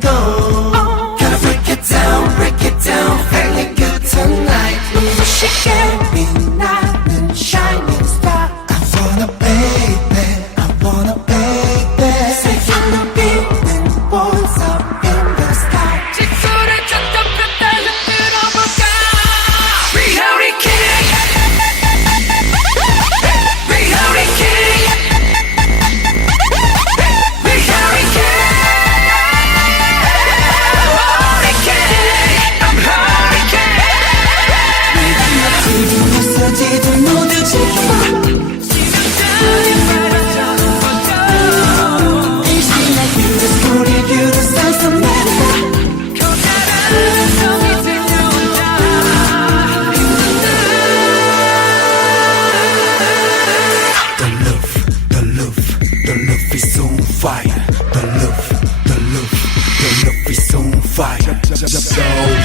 go. Gotta break it down, feeling good tonight. 눈부시게 빛나는 shining star. I wanna baby, I wanna baby. 새로운 눈빛은 boys up in the sky. 지구를 쳤다 폈다 흔들어볼까. Reality king, reality king, reality king. 어디든 모두 지켜봐. 지금까지 바라자는 것도 일시나 유를 소리 유를 상상해봐. 커다란 성이 들려온다. The love is on fire. The love is on fire. Seoul,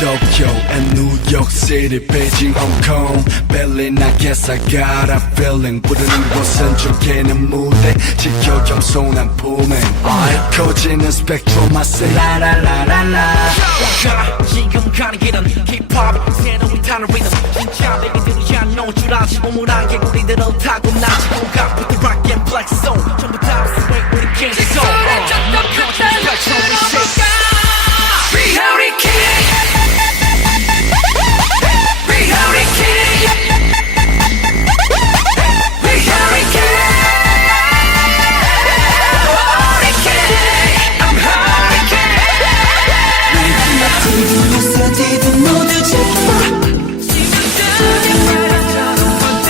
Tokyo and New York City, Beijing, Hong Kong, Berlin. I guess I got a feeling. 부르는 곳은 좋게는 무대 지켜 겸손한 품에 커지는 스펙트럼 맛에 라라라라라. 지금 가는 길은 힙합 새로운 탄을 리듬. 진짜 베이비들이 안 놓을 줄 알지. 오물한 개구리들을 타고 난 지구가 Put the rock and black zone. 전부 다 swing with the king zone. Reality king, reality king, reality king, hurricane, I'm hurricane. 어디든 어디든 모두 지켜봐. 지금까지 바라자는 것도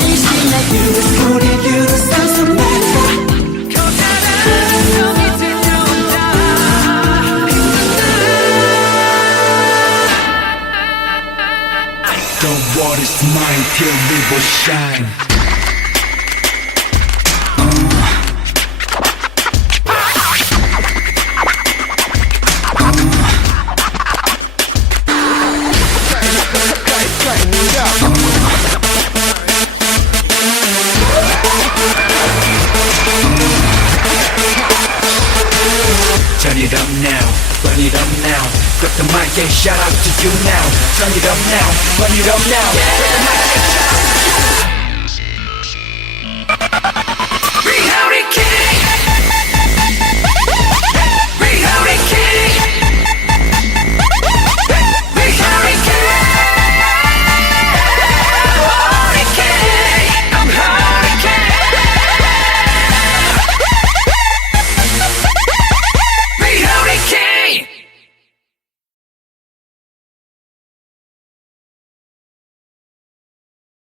일시나 유를 소리 유를 상상해봐. 커다란 성이 들려온다. The world is mine till we will shine. Turn it up now, burn it up now. Grab the mic and shout out to you now. Turn it up now, burn it up now. Grab the mic and shout out to you.